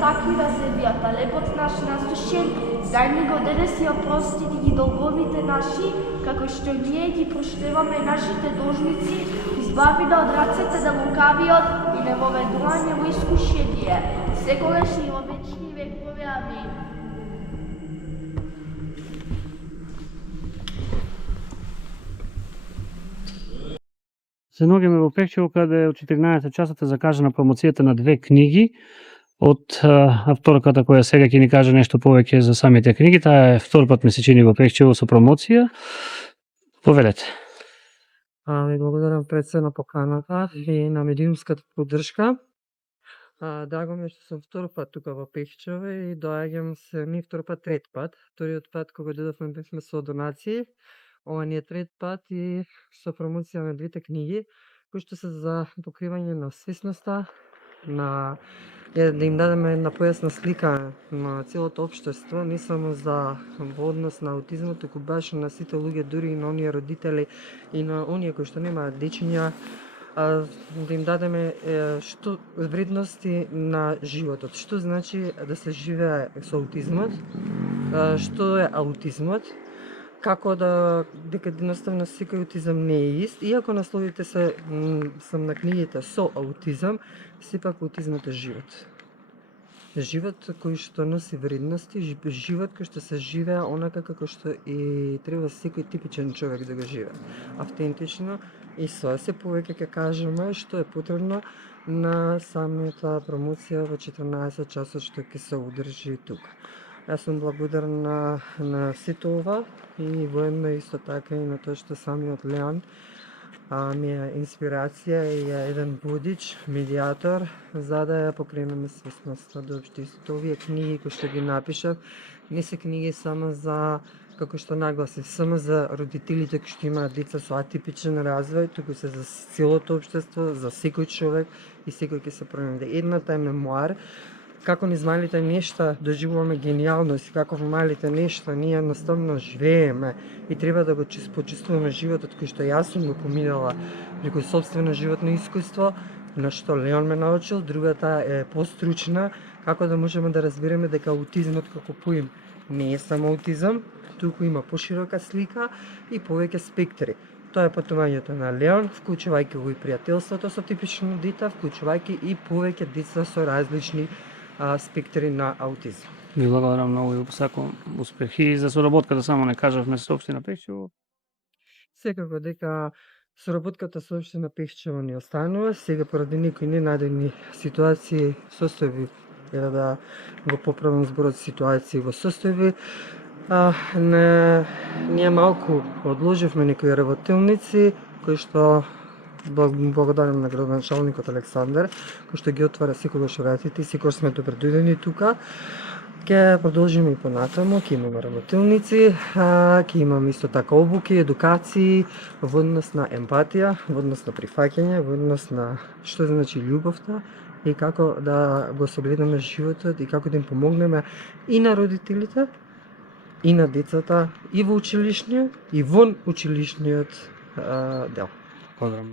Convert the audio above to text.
такви да се бијат, а лепот наш насушен, дај ни го денес и опрости ги долговите наши, како што ние ги проштеваме нашите должници, избави да од рацете да лукавиот и не воведување во искушение, секогаш и во вечни векови. Амин. Се наоѓаме во Пехчево, каде од 14 часот е закажана промоцијата на 2 книги од авторката која сега ќе ни каже нешто повеќе за самите книги. Таа е втор пат ми се чини во Пехчево со промоција. Повелете. Ви благодарам пред се на поканата и на медиумската поддршка. Драго ми е што сум втор пат тука во Пехчево и доаѓам се ни втор пат, трет пат. Вториот пат кога дојдовме бевме со донации. Ова ни е трет пат и со промоција на 2 книги, кои што се за покривање на свесноста, да им дадеме една појасна слика на целото општество, не само за во однос на аутизмот, туку баш на сите луѓе, дури и на оние родители и на оние кои што немаат дечиња, да им дадеме што вредности на животот. Што значи да се живее со аутизмот, што е аутизмот, како дека едноставно секој аутизам не е ист, иако насловите се на книгите со аутизам, сепак аутизмот е живот. Живот кој што носи вредности, живот кој што се живее онака како што и треба секој типичен човек да го живее. Автентично и се повеќе ќе кажеме што е потребно на самата промоција во 14 часот што ќе се одржи тука. Јас сум благодарна на сето ова и воедно исто така и на тоа што самиот Леон ми е инспирација и е еден водич, медиатор, за да ја покренеме свесноста до општеството. Овие книги кои што ги напишав, не се книги само за, како што нагласив, само за родителите кои што имаат деца со атипичен развој, туку се за целото општество, за секој човек и секој ќе се пронајде. Едната е мемоар, како низ малите нешта доживуваме гениалност, како во малите нешта ние едноставно живееме и треба да го почувствуваме животот кој што јас сум го поминала преку сопствено животно искуство, на што Леон ме научил. Другата е постручна, како да можеме да разбереме дека аутизмот како поим не е само аутизам, туку има поширока слика и повеќе спектри. Тоа е патувањето на Леон, вклучувајќи го и пријателството со типично дете, вклучувајќи и повеќе деца со различни спектри на аутизм. Ви благодарам многу и посакувам успех. И за соработката само не кажавме со општина Пехчево. Секако дека соработката со општина Пехчево ни останува. Сега поради некои ненадени ситуации, состојби, да го поправам зборот, ситуации во состојби, ние малку одложивме некои работилници кои што благодарам на градоначалникот Александар, кој што ги отвара секогаш вратите и секогаш сме добродојдени тука. Ќе продолжиме и понатаму, ќе имаме работилници, ќе имаме исто така обуки, едукации во однос на емпатија, во однос на прифаќање, во однос на што значи љубовта и како да го согледаме животот и како да им помогнеме и на родителите, и на децата, и во училишниот, и вон училишниот дел. Благодарам.